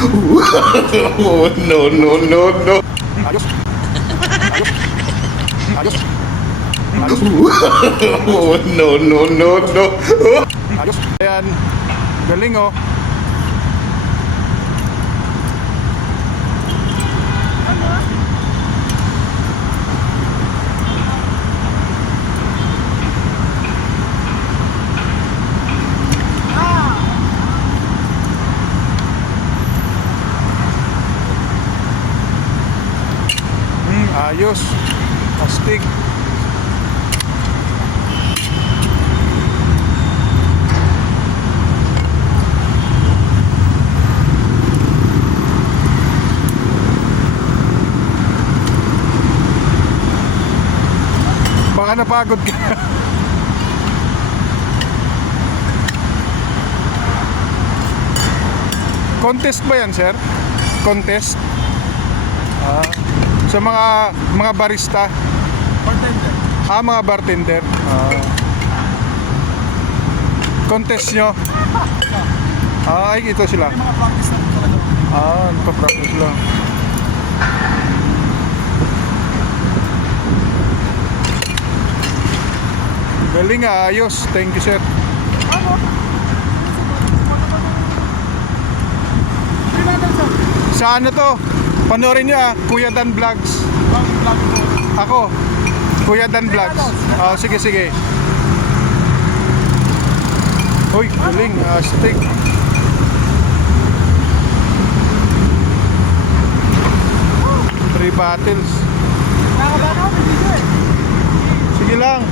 Oh, no, no, no, no. Ayos. Ayos. Ayos. Oh, no, no, no, no. Ayos. Ayan. Galing oh. Ayos. Astig. Baka napagod ka. Contest ba yan, sir? Contest? Sa mga barista. Bartender. Mga bartender. Contest nyo. Ay, ito sila. May mga practice na talaga. Nagpa-practice lang. Galing ayos. Thank you, sir. Sa ano to? Panoorin nyo Kuya Dan Vlogs. Ako, Kuya Dan Vlogs. Sige, sige. Uy, galing, astig. Three battles. Sige lang.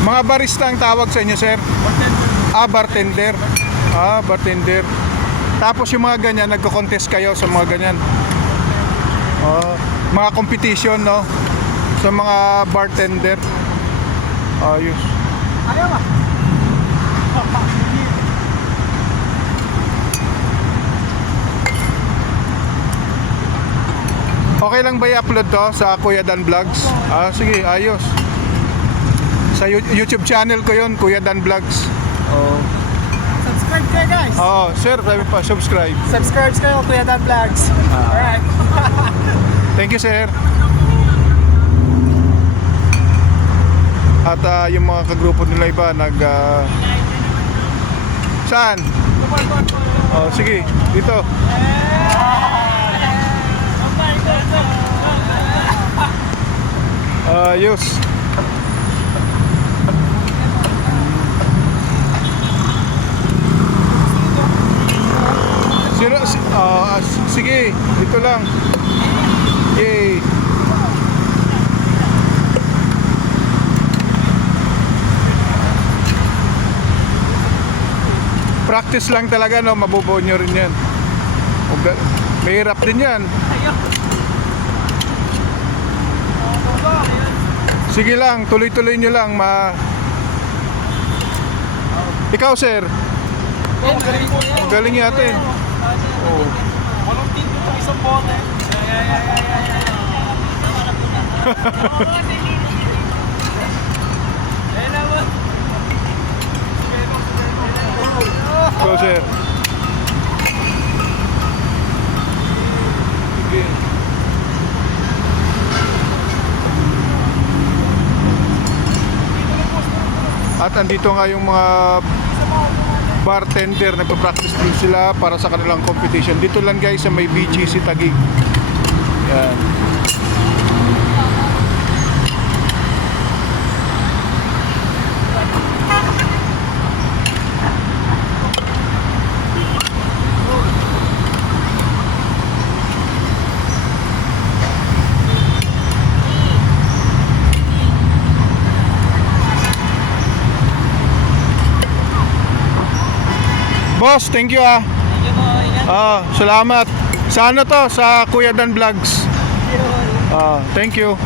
Mga barista ang tawag sa inyo, sir? Bartender. Bartender. Tapos yung mga ganyan, nagko-contest kayo sa mga ganyan. Mga competition, no? Sa mga bartender. Ayos. Ayaw ba? Okay lang ba i-upload to sa Kuya Dan Vlogs? Sige, ayos. Sa YouTube channel ko yon, Kuya Dan Vlogs. Subscribe kayo guys. Sir, sabi pa, subscribe. Subscribe kayo Kuya Dan Vlogs. Alright. Thank you, sir. At yung mga kagrupo nila iba saan? Sige, dito. Ayos. Sige, dito lang. Yay. Practice lang talaga, no? Mabubuo nyo rin yan. Mahirap din yan. Sige lang, tuloy-tuloy nyo lang. Ikaw, sir. Galing natin. Walang tinto ng isang bote. Go, sir. Sige. At andito nga yung mga bartender, nagpa-practice din sila para sa kanilang competition. Dito lang guys sa may BGC Taguig. Yan. Boss, thank you Thank you po. Ingat. Salamat. Sa ano to? Sa Kuya Dan Vlogs. Thank you.